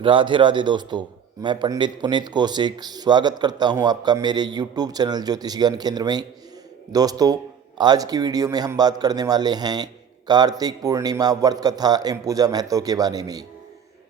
राधे राधे दोस्तों, मैं पंडित पुनीत कौशिक स्वागत करता हूं आपका मेरे YouTube चैनल ज्योतिष ज्ञान केंद्र में। दोस्तों, आज की वीडियो में हम बात करने वाले हैं कार्तिक पूर्णिमा व्रत कथा एवं पूजा महत्व के बारे में।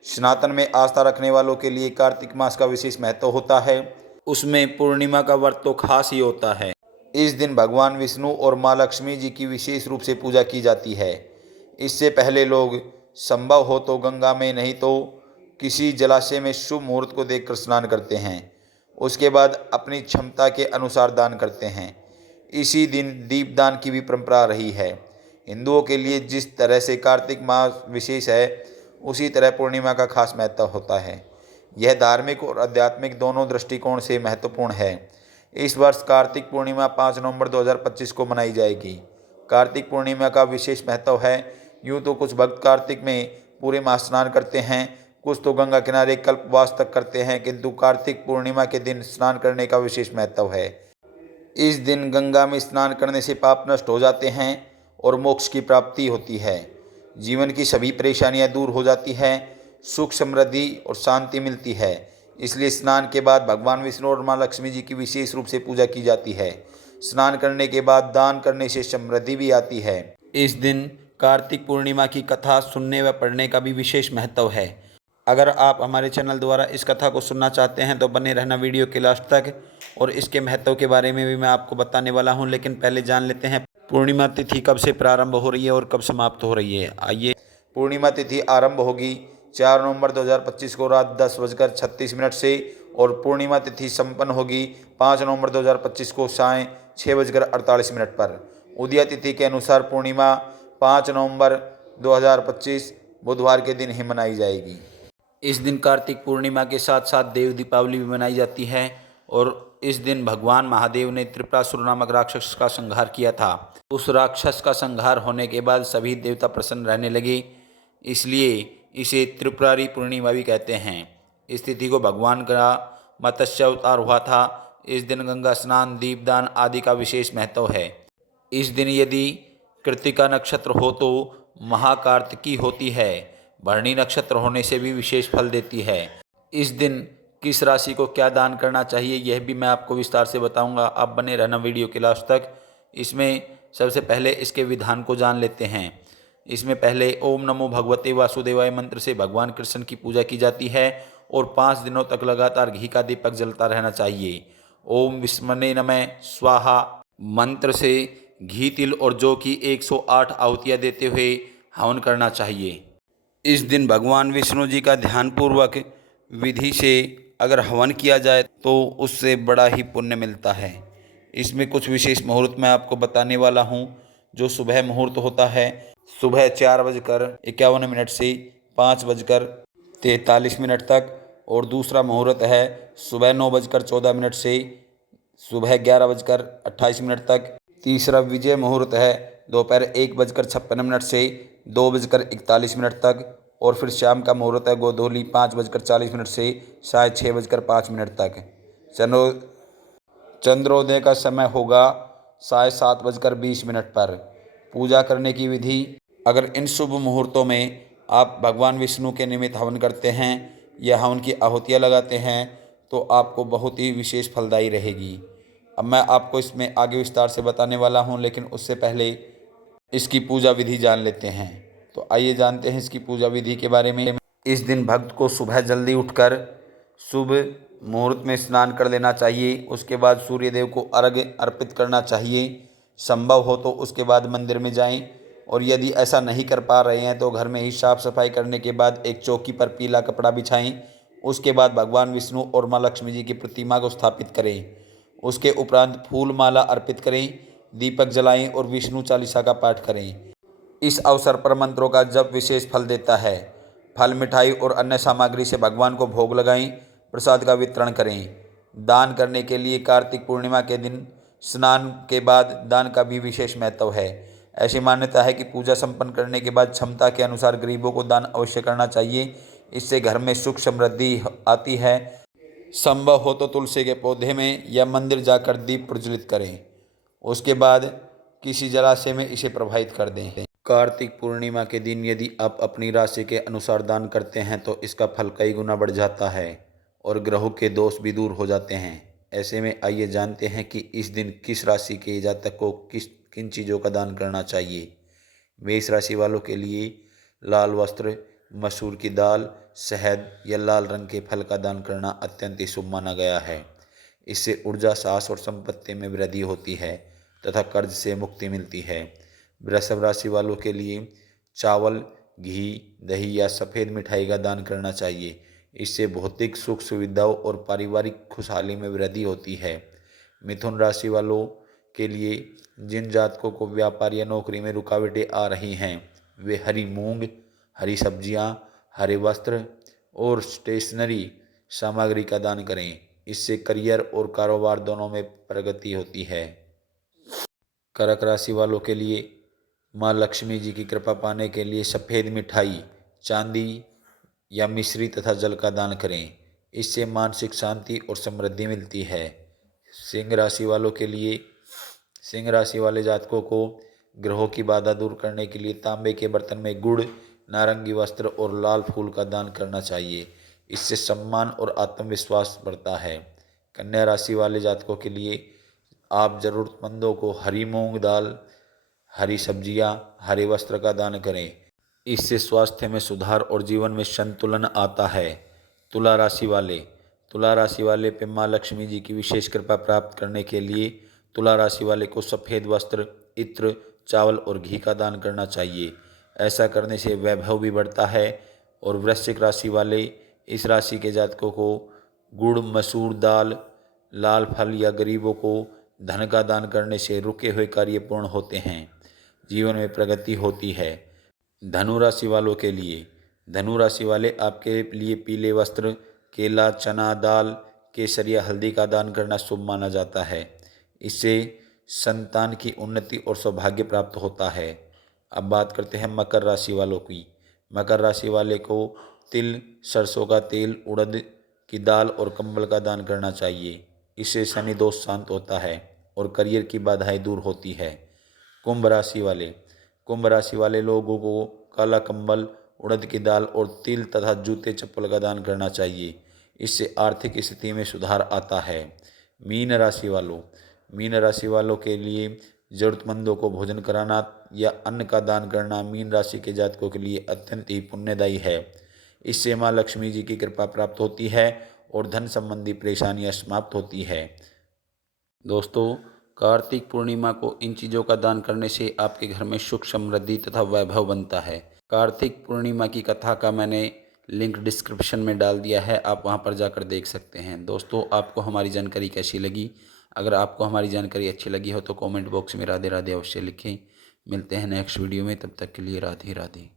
सनातन में आस्था रखने वालों के लिए कार्तिक मास का विशेष महत्व होता है। उसमें पूर्णिमा का व्रत तो खास ही होता है। इस दिन भगवान विष्णु और माँ लक्ष्मी जी की विशेष रूप से पूजा की जाती है। इससे पहले लोग संभव हो तो गंगा में, नहीं तो किसी जलाशय में शुभ मुहूर्त को देखकर स्नान करते हैं। उसके बाद अपनी क्षमता के अनुसार दान करते हैं। इसी दिन दीपदान की भी परंपरा रही है। हिंदुओं के लिए जिस तरह से कार्तिक मास विशेष है, उसी तरह पूर्णिमा का खास महत्व होता है। यह धार्मिक और आध्यात्मिक दोनों दृष्टिकोण से महत्वपूर्ण है। इस वर्ष कार्तिक पूर्णिमा 5 नवंबर 2025 को मनाई जाएगी। कार्तिक पूर्णिमा का विशेष महत्व है। यूँ तो कुछ भक्त कार्तिक में पूरे माह स्नान करते हैं, कुछ तो गंगा किनारे कल्पवास तक करते हैं, किंतु कार्तिक पूर्णिमा के दिन स्नान करने का विशेष महत्व है। इस दिन गंगा में स्नान करने से पाप नष्ट हो जाते हैं और मोक्ष की प्राप्ति होती है। जीवन की सभी परेशानियां दूर हो जाती हैं, सुख समृद्धि और शांति मिलती है। इसलिए स्नान के बाद भगवान विष्णु और माँ लक्ष्मी जी की विशेष रूप से पूजा की जाती है। स्नान करने के बाद दान करने से समृद्धि भी आती है। इस दिन कार्तिक पूर्णिमा की कथा सुनने व पढ़ने का भी विशेष महत्व है। अगर आप हमारे चैनल द्वारा इस कथा को सुनना चाहते हैं तो बने रहना वीडियो के लास्ट तक, और इसके महत्व के बारे में भी मैं आपको बताने वाला हूं। लेकिन पहले जान लेते हैं पूर्णिमा तिथि कब से प्रारंभ हो रही है और कब समाप्त हो रही है। आइए। पूर्णिमा तिथि आरंभ होगी 4 नवंबर 2025 को रात 10:36 से और पूर्णिमा तिथि संपन्न होगी 5 नवंबर 2025 को सायं 6:48 पर। उदया तिथि के अनुसार पूर्णिमा 5 नवंबर 2025 बुधवार के दिन ही मनाई जाएगी। इस दिन कार्तिक पूर्णिमा के साथ साथ देव दीपावली भी मनाई जाती है, और इस दिन भगवान महादेव ने त्रिपुरासुर नामक राक्षस का संहार किया था। उस राक्षस का संहार होने के बाद सभी देवता प्रसन्न रहने लगे, इसलिए इसे त्रिपुरारी पूर्णिमा भी कहते हैं। इस तिथि को भगवान का मत्स्य अवतार हुआ था। इस दिन गंगा स्नान, दीपदान आदि का विशेष महत्व है। इस दिन यदि कृत्तिका नक्षत्र हो तो महाकार्तिकी होती है। भरणी नक्षत्र होने से भी विशेष फल देती है। इस दिन किस राशि को क्या दान करना चाहिए, यह भी मैं आपको विस्तार से बताऊंगा। आप बने रहना वीडियो के लास्ट तक। इसमें सबसे पहले इसके विधान को जान लेते हैं। इसमें पहले ओम नमो भगवते वासुदेवाय मंत्र से भगवान कृष्ण की पूजा की जाती है, और 5 दिनों तक लगातार घी का दीपक जलता रहना चाहिए। ओम विष्मने नमः स्वाहा मंत्र से घी, तिल और जौ की 108 आहुतियाँ देते हुए हवन करना चाहिए। इस दिन भगवान विष्णु जी का ध्यानपूर्वक विधि से अगर हवन किया जाए तो उससे बड़ा ही पुण्य मिलता है। इसमें कुछ विशेष मुहूर्त मैं आपको बताने वाला हूँ। जो सुबह मुहूर्त होता है सुबह 4:51 से 5:43 तक, और दूसरा मुहूर्त है सुबह 9:14 से सुबह 11:28 तक। तीसरा विजय मुहूर्त है दोपहर 1:56 से 2:41 तक, और फिर शाम का मुहूर्त है गोधूली 5:40 से साढ़े 6:05 तक। चंद्रोदय का समय होगा 7:20 पर। पूजा करने की विधि: अगर इन शुभ मुहूर्तों में आप भगवान विष्णु के निमित्त हवन करते हैं या हवन की आहुतियाँ लगाते हैं तो आपको बहुत ही विशेष फलदायी रहेगी। अब मैं आपको इसमें आगे विस्तार से बताने वाला हूं, लेकिन उससे पहले इसकी पूजा विधि जान लेते हैं। तो आइए जानते हैं इसकी पूजा विधि के बारे में। इस दिन भक्त को सुबह जल्दी उठकर शुभ मुहूर्त में स्नान कर लेना चाहिए। उसके बाद सूर्यदेव को अर्घ्य अर्पित करना चाहिए। संभव हो तो उसके बाद मंदिर में जाएं, और यदि ऐसा नहीं कर पा रहे हैं तो घर में ही साफ सफाई करने के बाद एक चौकी पर पीला कपड़ा बिछाएं। उसके बाद भगवान विष्णु और माँ लक्ष्मी जी की प्रतिमा को स्थापित करें। उसके उपरांत फूल माला अर्पित करें, दीपक जलाएं और विष्णु चालीसा का पाठ करें। इस अवसर पर मंत्रों का जप विशेष फल देता है। फल, मिठाई और अन्य सामग्री से भगवान को भोग लगाएं, प्रसाद का वितरण करें। दान करने के लिए कार्तिक पूर्णिमा के दिन स्नान के बाद दान का भी विशेष महत्व है। ऐसी मान्यता है कि पूजा संपन्न करने के बाद क्षमता के अनुसार गरीबों को दान अवश्य करना चाहिए। इससे घर में सुख समृद्धि आती है। संभव हो तो तुलसी के पौधे में या मंदिर जाकर दीप प्रज्वलित करें। उसके बाद किसी जलाशय में इसे प्रवाहित कर दें। कार्तिक पूर्णिमा के दिन यदि आप अपनी राशि के अनुसार दान करते हैं तो इसका फल कई गुना बढ़ जाता है और ग्रहों के दोष भी दूर हो जाते हैं। ऐसे में आइए जानते हैं कि इस दिन किस राशि के जातक को किन चीज़ों का दान करना चाहिए। मेष राशि वालों के लिए लाल वस्त्र, मसूर की दाल, शहद या लाल रंग के फल का दान करना अत्यंत ही शुभ माना गया है। इससे ऊर्जा, साहस और संपत्ति में वृद्धि होती है तथा कर्ज से मुक्ति मिलती है। वृषभ राशि वालों के लिए चावल, घी, दही या सफ़ेद मिठाई का दान करना चाहिए। इससे भौतिक सुख सुविधाओं और पारिवारिक खुशहाली में वृद्धि होती है। मिथुन राशि वालों के लिए जिन जातकों को व्यापार या नौकरी में रुकावटें आ रही हैं वे हरी मूंग, हरी सब्जियां, हरे वस्त्र और स्टेशनरी सामग्री का दान करें। इससे करियर और कारोबार दोनों में प्रगति होती है। कर्क राशि वालों के लिए माँ लक्ष्मी जी की कृपा पाने के लिए सफ़ेद मिठाई, चांदी या मिश्री तथा जल का दान करें। इससे मानसिक शांति और समृद्धि मिलती है। सिंह राशि वालों के लिए सिंह राशि वाले जातकों को ग्रहों की बाधा दूर करने के लिए तांबे के बर्तन में गुड़, नारंगी वस्त्र और लाल फूल का दान करना चाहिए। इससे सम्मान और आत्मविश्वास बढ़ता है। कन्या राशि वाले जातकों के लिए आप ज़रूरतमंदों को हरी मूंग दाल, हरी सब्जियां, हरे वस्त्र का दान करें। इससे स्वास्थ्य में सुधार और जीवन में संतुलन आता है। तुला राशि वाले पे माँ लक्ष्मी जी की विशेष कृपा प्राप्त करने के लिए तुला राशि वाले को सफ़ेद वस्त्र, इत्र, चावल और घी का दान करना चाहिए। ऐसा करने से वैभव भी बढ़ता है। और वृश्चिक राशि वाले इस राशि के जातकों को गुड़, मसूर दाल, लाल फल या गरीबों को धन का दान करने से रुके हुए कार्य पूर्ण होते हैं, जीवन में प्रगति होती है। धनु राशि वालों के लिए धनु राशि वाले आपके लिए पीले वस्त्र, केला, चना दाल, केसर या हल्दी का दान करना शुभ माना जाता है। इससे संतान की उन्नति और सौभाग्य प्राप्त होता है। अब बात करते हैं मकर राशि वालों की। मकर राशि वाले को तिल, सरसों का तेल, उड़द की दाल और कंबल का दान करना चाहिए। इससे शनि दोष शांत होता है और करियर की बाधाएं दूर होती है। कुंभ राशि वाले लोगों को काला कंबल, उड़द की दाल और तिल तथा जूते चप्पल का दान करना चाहिए। इससे आर्थिक स्थिति में सुधार आता है। मीन राशि वालों के लिए ज़रूरतमंदों को भोजन कराना या अन्न का दान करना मीन राशि के जातकों के लिए अत्यंत ही पुण्यदायी है। इससे माँ लक्ष्मी जी की कृपा प्राप्त होती है और धन संबंधी परेशानियाँ समाप्त होती है। दोस्तों, कार्तिक पूर्णिमा को इन चीज़ों का दान करने से आपके घर में सुख, समृद्धि तथा वैभव बनता है। कार्तिक पूर्णिमा की कथा का मैंने लिंक डिस्क्रिप्शन में डाल दिया है, आप वहां पर जाकर देख सकते हैं। दोस्तों, आपको हमारी जानकारी कैसी लगी? अगर आपको हमारी जानकारी अच्छी लगी हो तो कमेंट बॉक्स में राधे राधे अवश्य लिखें। मिलते हैं नेक्स्ट वीडियो में, तब तक के लिए राधे राधे।